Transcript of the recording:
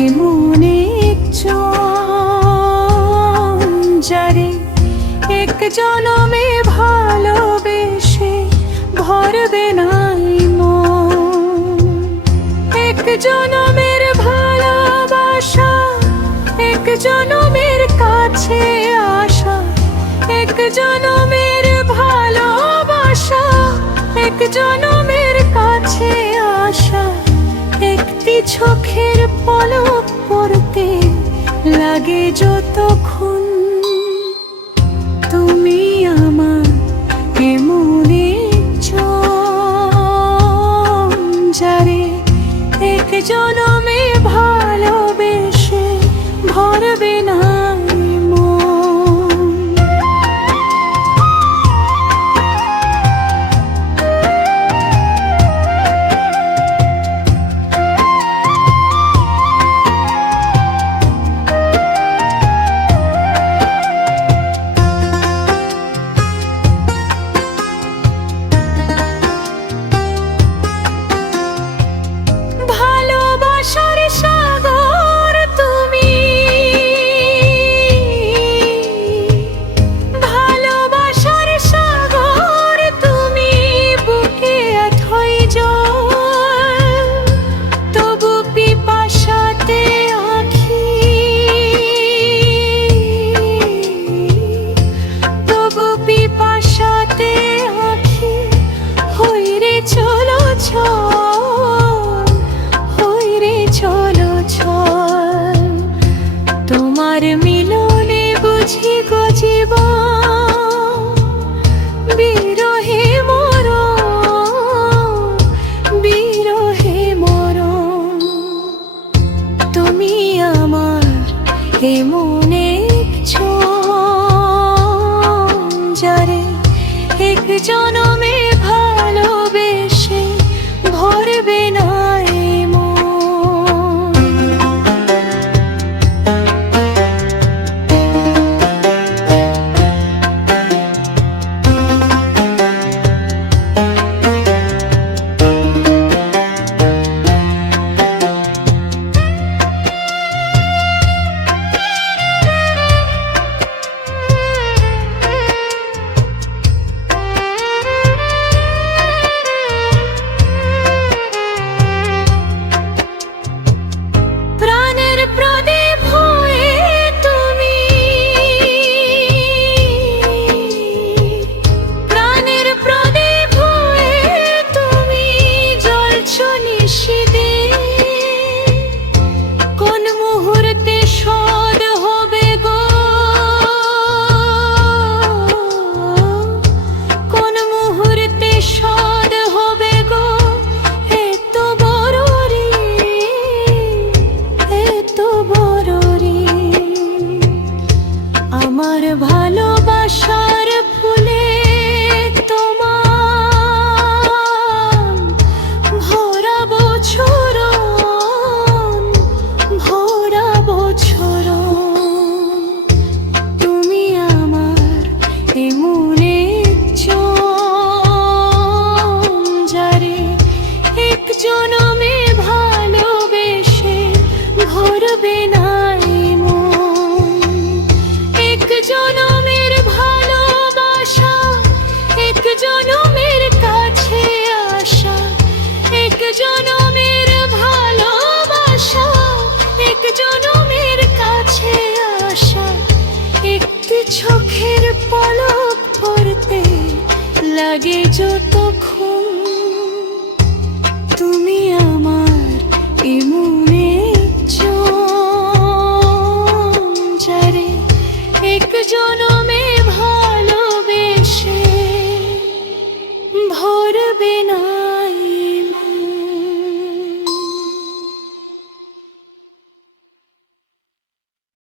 এমন একজন যারে এক জনমে ভালোবেসে ভরবে নাই মন। এক জনমের ভালোবাসা, এক জনমের কাছে আসা, এক জনমের ভালোবাসা, এক জনমের কাছে আসা। একটি চোখের পলক পড়তে লাগে যতক্ষণ। তুমি আমার এমন একজন যারে এক জনমে ভালোবেসে ভরবে না তোমার মিলনে বুঝি গো জীবন, বিরহে মরণ, বিরহে মরণ। তুমি আমার এমন একজন যারে এক জনমে ভালোবেসে ভরবে না ভালোবাসার ফুলে তোমার ভরা বছর, ভরা বছর। তুমি আমার এমন একজন যারে এক জনমে ভালোবেসে ভরবে না জনমের ভালোবাসা, এক জনমের কাছে আসা, এক জনমের ভালোবাসা, এক জনমের কাছে আসা। একটি চোখের পলক পড়তে লাগে যতক্ষণ। তুমি আমার এমন